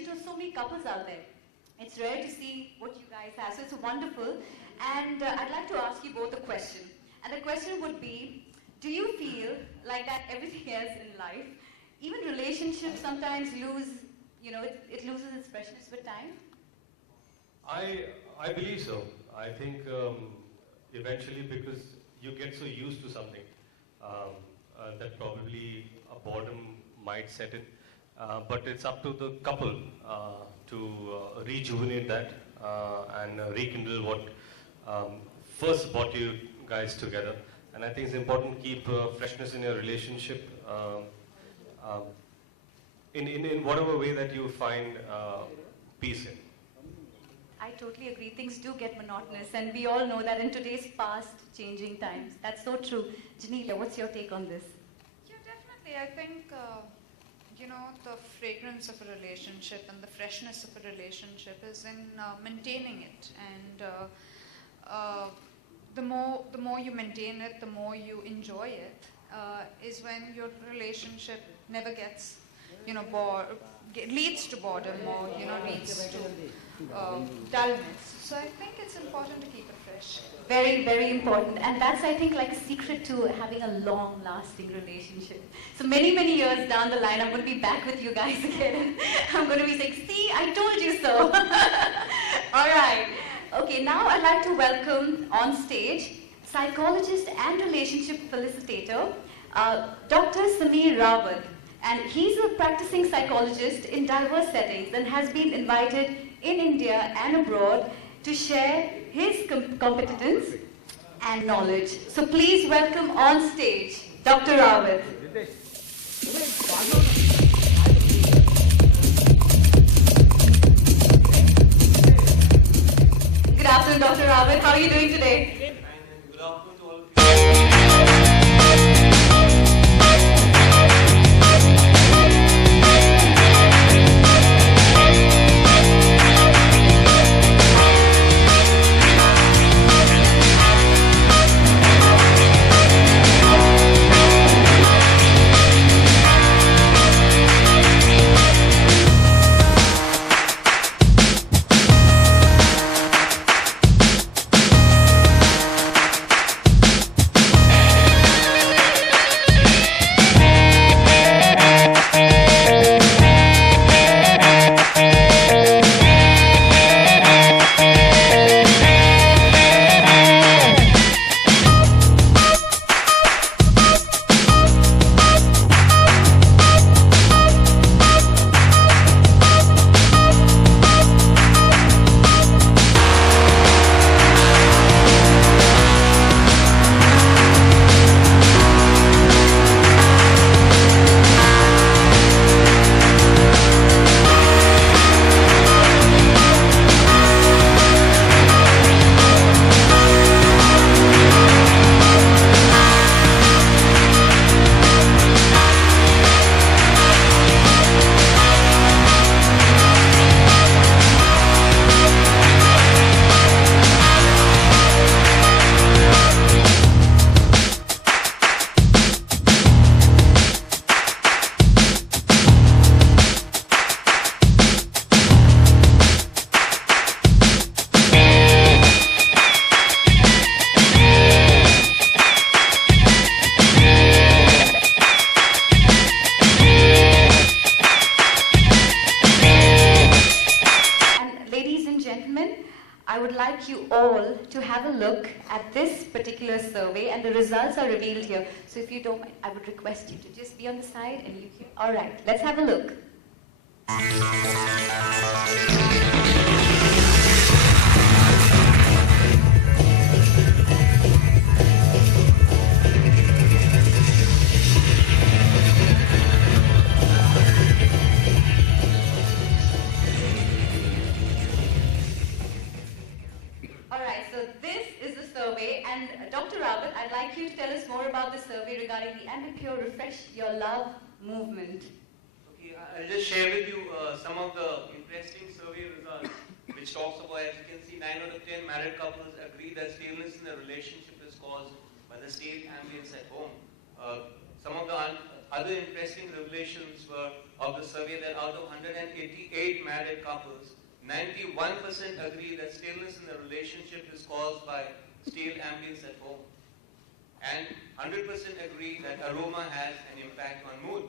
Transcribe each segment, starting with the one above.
inspiration to so many couples out there. It's rare to see what you guys have, so it's wonderful. And I'd like to ask you both a question. And the question would be, do you feel like that everything else in life, even relationships sometimes lose, it loses its freshness with time? I believe so. I think eventually, because you get so used to something that probably a boredom might set in. But it's up to the couple to rejuvenate that and rekindle what first brought you guys together. And I think it's important to keep freshness in your relationship in whatever way that you find peace in. I totally agree. Things do get monotonous, and we all know that in today's fast-changing times. That's so true. Genelia, what's your take on this? Yeah, definitely. I think, the fragrance of a relationship and the freshness of a relationship is in maintaining it. And the more you maintain it, the more you enjoy it, is when your relationship never gets, leads to boredom or, leads to dullness. So I think it's important to keep it fresh. Very, very important. And that's, I think, like a secret to having a long-lasting relationship. So many, many years down the line, I'm going to be back with you guys again. I'm going to be saying, see, I told you so. All right. Okay, now I'd like to welcome on stage psychologist and relationship felicitator, Dr. Sameer Rawat. And he's a practicing psychologist in diverse settings and has been invited in India and abroad to share his competence and knowledge. So please welcome on stage Dr. Rawat. Good afternoon, Dr. Rawat. How are you doing today? Good afternoon to all of you. Survey, and the results are revealed here. So if you don't mind, I would request you to just be on the side and you can. All right, let's have a look. And Dr. Rawat, I'd like you to tell us more about the survey regarding the Ambi Pur Refresh Your Love movement. Okay, I'll just share with you some of the interesting survey results, which talks about, as you can see, 9 out of 10 married couples agree that staleness in the relationship is caused by the stale ambience at home. Some of the other interesting revelations were of the survey that out of 188 married couples, 91% agree that staleness in the relationship is caused by stale ambience at home. And 100% agree that aroma has an impact on mood.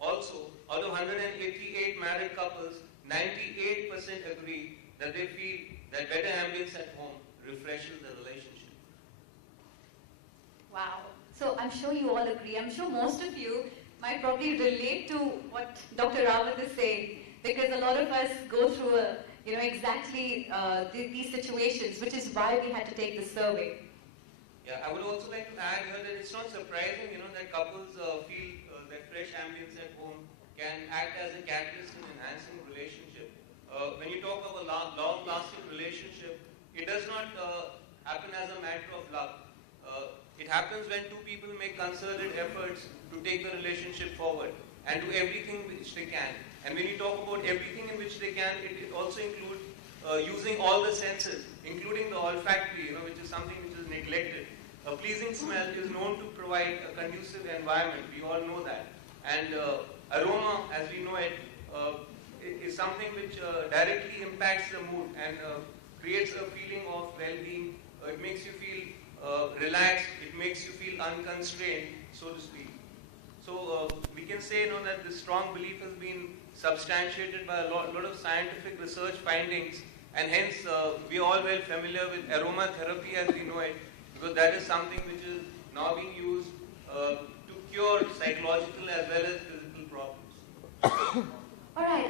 Also, out of 188 married couples, 98% agree that they feel that better ambience at home refreshes the relationship. Wow. So I'm sure you all agree. I'm sure most of you might probably relate to what Dr. Rawat is saying, because a lot of us go through exactly these situations, which is why we had to take the survey. Yeah, I would also like to add here that it's not surprising, that couples feel that fresh ambience at home can act as a catalyst in enhancing a relationship. When you talk of a long-lasting relationship, it does not happen as a matter of luck. It happens when two people make concerted efforts to take the relationship forward and do everything which they can. And when you talk about everything in which they can, it also includes using all the senses, including the olfactory, which is something which is neglected. A pleasing smell is known to provide a conducive environment. We all know that. And aroma, as we know it, is something which directly impacts the mood and creates a feeling of well-being. It makes you feel relaxed. It makes you feel unconstrained, so to speak. So we can say that this strong belief has been substantiated by a lot of scientific research findings, and hence we are all well familiar with aromatherapy as we know it, because that is something which is now being used to cure psychological as well as physical problems. All right.